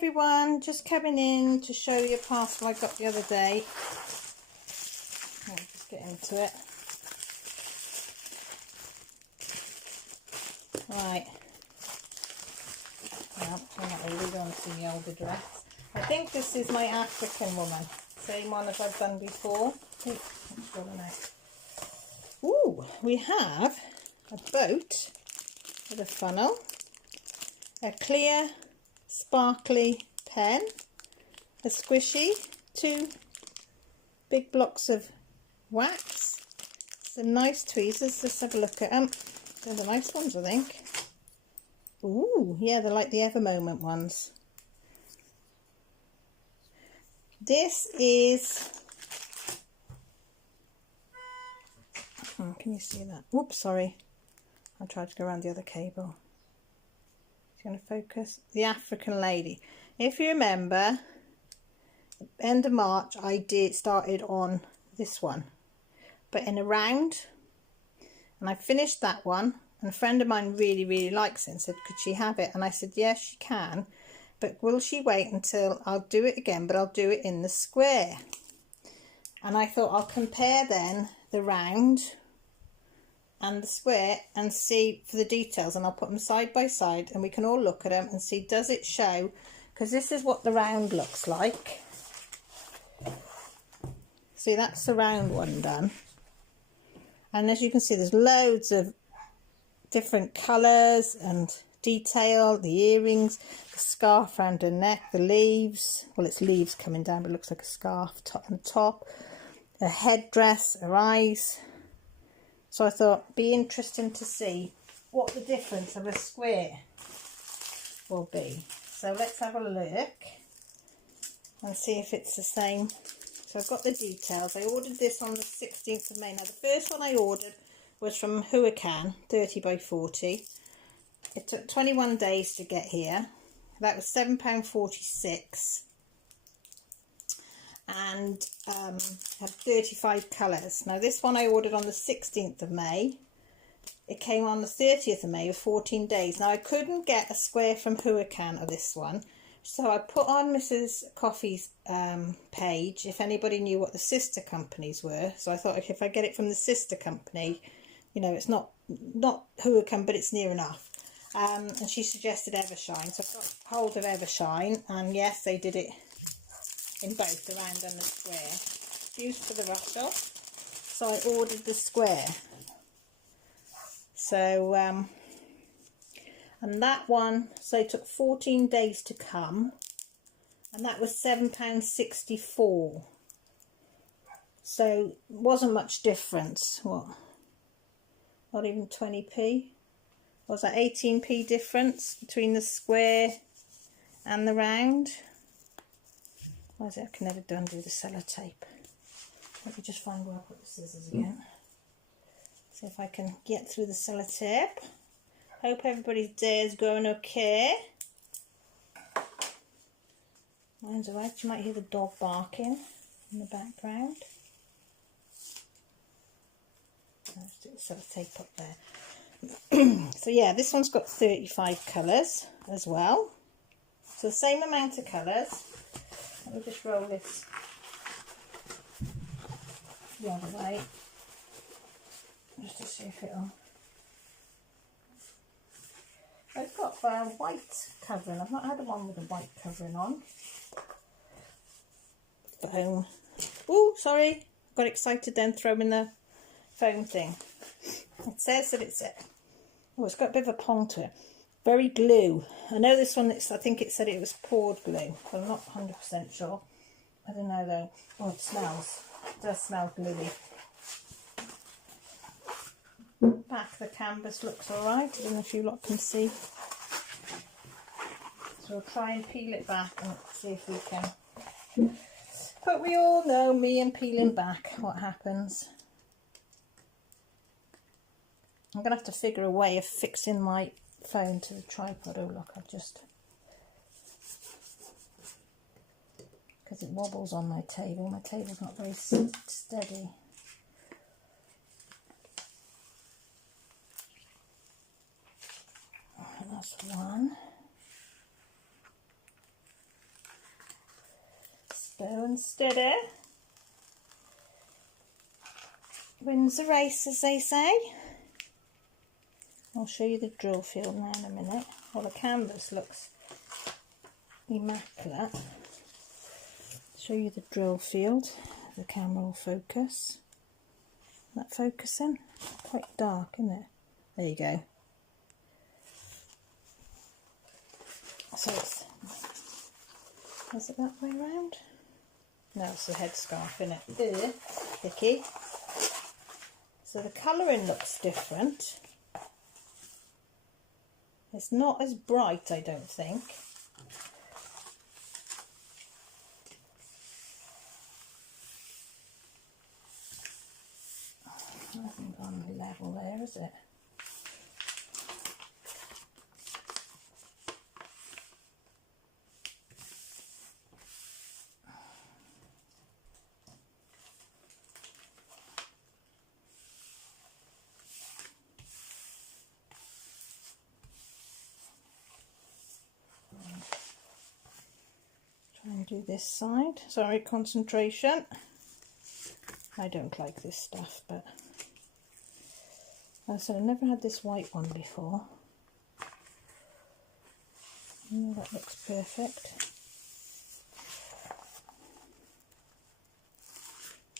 everyone, just coming in to show you a parcel I got the other day. I'll just get into it. Right. Well, I'm not really going to see the old address. I think this is my African woman. Same one as I've done before. Ooh, we have a boat with a funnel, a clear sparkly pen, a squishy, 2 big blocks of wax, some nice tweezers. Let's have a look at them. They're the nice ones, I think. Ooh, yeah, they're like the Ever Moment ones. This is, oh, can you see that? Whoops, sorry. I'll try to go around the other cable. It's going to focus. The African Lady. If you remember, end of March, I started on this one, but in a round, and I finished that one. And a friend of mine really likes it and said, could she have it? And I said, yes, she can, but will she wait until I'll do it again, but I'll do it in the square. And I thought I'll compare then the round and the square and see for the details, and I'll put them side by side and we can all look at them and see, does it show? Because this is what the round looks like. See, that's the round one done. And as you can see, there's loads of different colours and detail, the earrings, the scarf around her neck, the leaves, well, it's leaves coming down but it looks like a scarf on top, a headdress, her eyes. So I thought it'd be interesting to see what the difference of a square will be. So let's have a look and see if it's the same. So I've got the details. I ordered this on the 16th of May. Now the first one I ordered was from Huacan, 30 by 40. It took 21 days to get here. That was £7.46. And had 35 colours. Now this one I ordered on the 16th of May. It came on the 30th of May with 14 days. Now I couldn't get a square from Huacan of this one. So I put on Mrs. Coffee's page if anybody knew what the sister companies were. So I thought, okay, if I get it from the sister company, you know, it's not Huacan, but it's near enough. And she suggested Evershine. So I got hold of Evershine, and yes, they did it in both the round and the square. Used for the rustle. So I ordered the square. So, and that one, so it took 14 days to come, and that was £7.64. So wasn't much difference. What? Not even 20p. Was that 18p difference between the square and the round? Why is it I can never undo the sellotape? Let me just find where I put the scissors again. See if I can get through the sellotape. Hope everybody's day is going okay. Mine's alright. You might hear the dog barking in the background. Let's do the sellotape up there. So yeah, this one's got 35 colours as well. So the same amount of colours. Let me just roll this the other way, just to see if it'll... I've got white covering. I've not had one with a white covering on. Foam. Oh, sorry. Got excited then throwing the foam thing. It says that it's got a bit of a pong to it. Very glue. I know this one, I think it said it was poured glue, but I'm not 100% sure. I don't know though. Oh, it smells. It does smell gluey. Back of the canvas looks alright. I don't know if you lot can see. So we'll try and peel it back and see if we can. But we all know me and peeling back, what happens. I'm going to have to figure a way of fixing my phone to the tripod. Oh look, I've just... because it wobbles on my table. My table's not very steady. That's one. Slow and steady wins the race, as they say. I'll show you the drill field now in a minute. Well, the canvas looks immaculate. Show you the drill field. The camera will focus. Is that focusing? Quite dark, isn't it? There you go. So it's, is it that way round? No, it's the headscarf, isn't it? Thicky. So the colouring looks different. It's not as bright, I don't think. It hasn't gone level there, is it? Try and do this side. Sorry, concentration. I don't like this stuff, but as I said, I've never had this white one before. Oh, that looks perfect.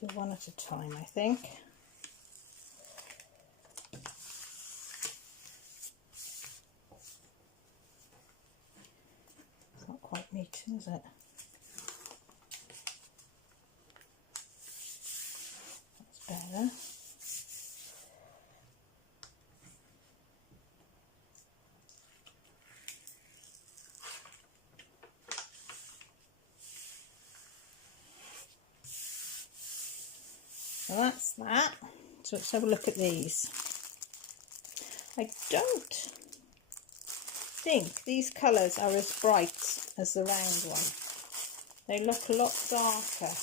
Do one at a time, I think. It's not quite meeting, is it? That's better. So that's that. So let's have a look at these. I don't think these colours are as bright as the round one. They look a lot darker.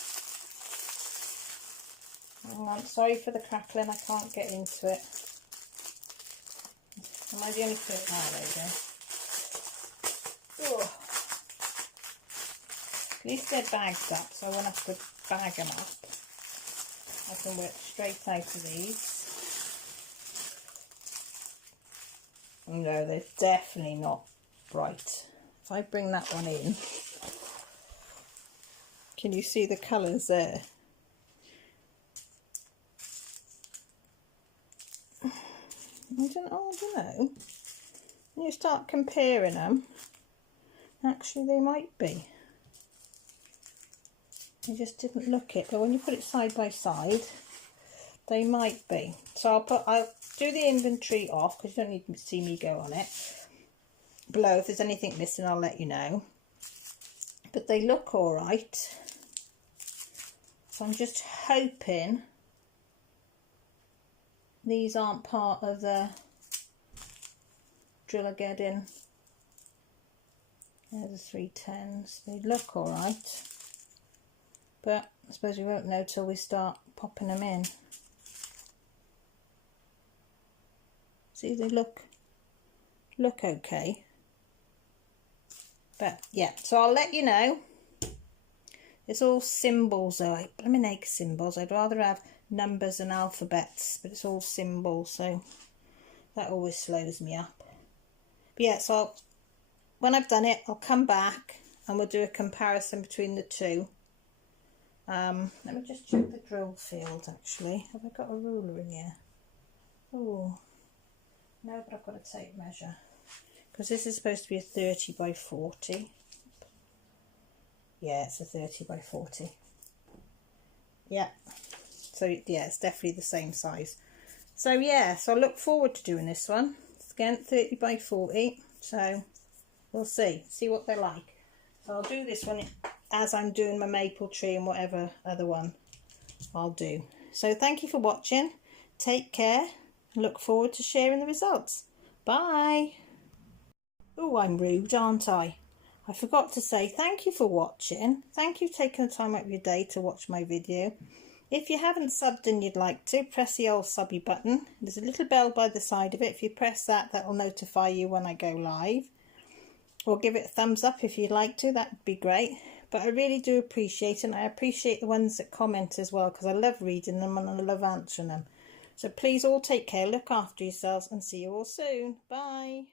Hang on, sorry for the crackling, I can't get into it. Am I the only person? Ah, there we go. Oh. At least they're bagged up, so I won't have to bag them up. I can work straight out of these. No, they're definitely not bright. If I bring that one in, can you see the colours there? I don't know. When you start comparing them, actually they might be. I just didn't look it, but when you put it side by side, they might be. So I'll do the inventory off because you don't need to see me go on it. Below, if there's anything missing, I'll let you know. But they look all right. So I'm just hoping these aren't part of the Drill-A-Geddon. There's the 310s. They look all right. But I suppose we won't know till we start popping them in. See, they look okay. But yeah, so I'll let you know. It's all symbols though. Blimmin' egg symbols. I'd rather have numbers and alphabets, but it's all symbols, so that always slows me up. But yeah, so when I've done it, I'll come back and we'll do a comparison between the two. Let me just check the drill field actually. Have I got a ruler in here? Oh, no, but I've got a tape measure because this is supposed to be a 30 by 40. Yeah, it's a 30 by 40. Yeah, so yeah, it's definitely the same size. So yeah, so I look forward to doing this one. It's again 30 by 40, so we'll see what they're like. So I'll do this one as I'm doing my maple tree and whatever other one I'll do. So thank you for watching. Take care. Look forward to sharing the results. Bye. Oh, I'm rude, aren't I? I forgot to say thank you for watching. Thank you for taking the time out of your day to watch my video. If you haven't subbed and you'd like to, press the old subby button. There's a little bell by the side of it. If you press that, that will notify you when I go live. Or give it a thumbs up if you'd like to, that would be great. But I really do appreciate it, and I appreciate the ones that comment as well, because I love reading them and I love answering them. So please all take care, look after yourselves, and see you all soon. Bye.